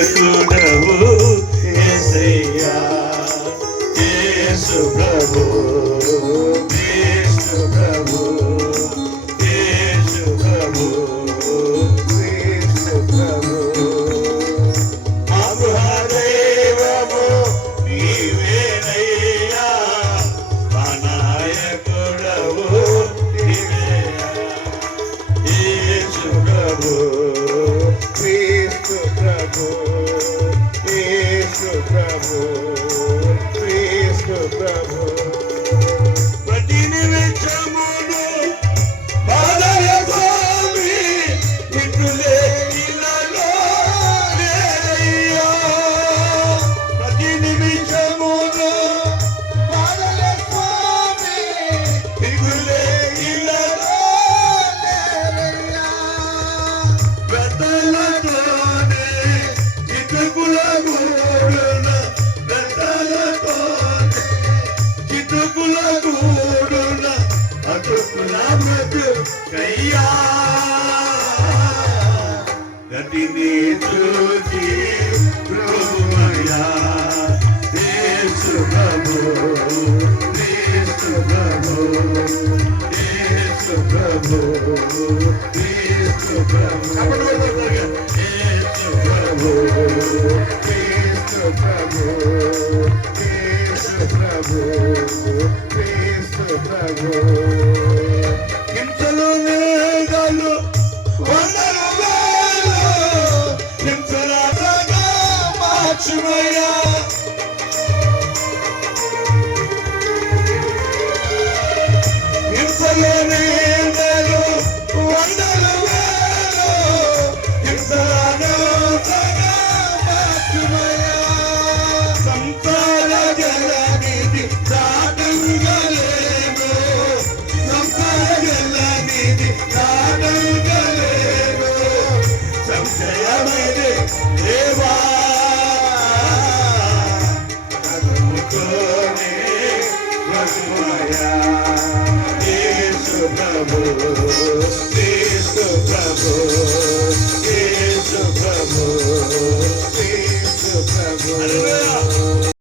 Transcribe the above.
కుడవు యేసయ్యా యేసు ప్రభు యేసు ప్రభు యేసు ప్రభు యేసు ప్రభు మహాదేవము నీవేనయ్యా నాయకుడవు నీవేనయ్యా యేసు ప్రభు యేసు ప్రభు యేసు ప్రభు యేసు ప్రభు ప్రతి నిమిషమును బాలయ స్వామి నిన్నులే ఇలాలో లేరయ్యా ప్రతి నిమిషమును బాలయ స్వామి నిన్నులే ఇలాలో లేరయ్యా గతలతోనే చితుకుల గూడున గతలతోనే చితుకుల గూడున అతుకుల బ్రతుకయ్యా గతిని చూచి ప్రభువయ్యా యేసు ప్రభు యేసు ప్రభు యేసు ప్రభు యేసు ప్రభు యేసు ప్రభు యేసు ప్రభు యేసు ప్రభు యేసు ప్రభు హింసలు వేగాలు వందలు వేలు హింసరాగా మార్చుమయ్యా హింసలు వేగాలు వందలు వేలు హింసరాగా మార్చుమయ్యా సంసార జలనిధి దాటంగలేను సంసార జలనిధి దాటంగలేను సంశయమైతే దేవా కదుముతోనే వసుమయ్యా యేసు ప్రభు